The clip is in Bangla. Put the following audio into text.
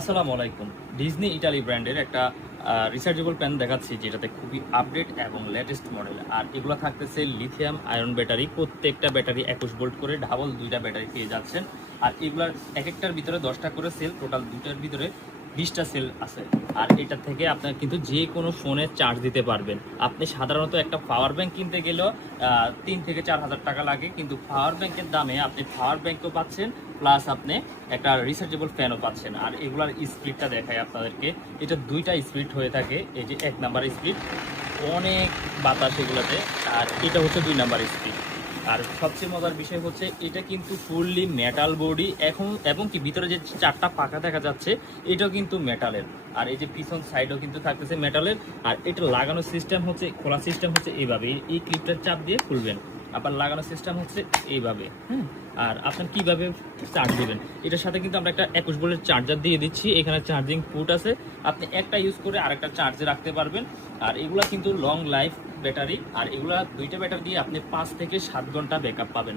আসসালামু আলাইকুম। ডিজনি ইটালি ব্র্যান্ডের একটা রিচার্জেবল প্যান দেখাচ্ছি, যেটাতে খুবই আপডেট এবং লেটেস্ট মডেল। আর এগুলো থাকতেছে লিথিয়াম আয়রন ব্যাটারি, প্রত্যেকটা ব্যাটারি 21 ভোল্ট করে, ডাবল দুইটা ব্যাটারি পেয়ে যাচ্ছেন। আর এগুলার এক একটার ভিতরে 10টা করে সেল, টোটাল দুইটার ভিতরে 20টা সেল আছে। আর এটা থেকে আপনার কিন্তু যে কোনো ফোনে চার্জ দিতে পারবেন। আপনি সাধারণত একটা পাওয়ার ব্যাংক কিনতে গেলেও 3 থেকে 4 হাজার টাকা লাগে, কিন্তু পাওয়ার ব্যাংকের দামে আপনি পাওয়ার ব্যাংকও পাচ্ছেন, প্লাস আপনি একটা রিচার্জেবল ফ্যানও পাচ্ছেন। আর এগুলার স্পিডটা দেখায় আপনাদেরকে, এটা দুইটা স্পিড হয়ে থাকে। এই যে 1 নাম্বার স্পিড, অনেক বাতাস এগুলোতে, আর এটা হচ্ছে 2 নাম্বার স্পিড। আর সবচেয়ে মজার বিষয় হচ্ছে এটা কিন্তু ফুললি মেটাল বডি, এবং কি ভিতরে যে 4টা পাখা দেখা যাচ্ছে এটাও কিন্তু মেটালের। আর এই যে পিছন সাইডও কিন্তু থাকতেছে মেটালের। আর এটা লাগানোর সিস্টেম হচ্ছে, খোলা সিস্টেম হচ্ছে এইভাবে, এই ক্লিপটার চাপ দিয়ে খুলবেন। আবার লাগানোর সিস্টেম হচ্ছে এইভাবে। হ্যাঁ, আর আপনার কিভাবে চার্জ দিবেন, এটার সাথে কিন্তু আমরা একটা 21 ভোল্টের চার্জার দিয়ে দিচ্ছি। এখানে চার্জিং পোর্ট আছে, আপনি একটা ইউজ করে আরেকটা চার্জে রাখতে পারবেন। আর এগুলা কিন্তু লং লাইফ ব্যাটারি, আর এগুলা দুইটা ব্যাটারি দিয়ে আপনি 5 থেকে 7 ঘন্টা ব্যাকআপ পাবেন।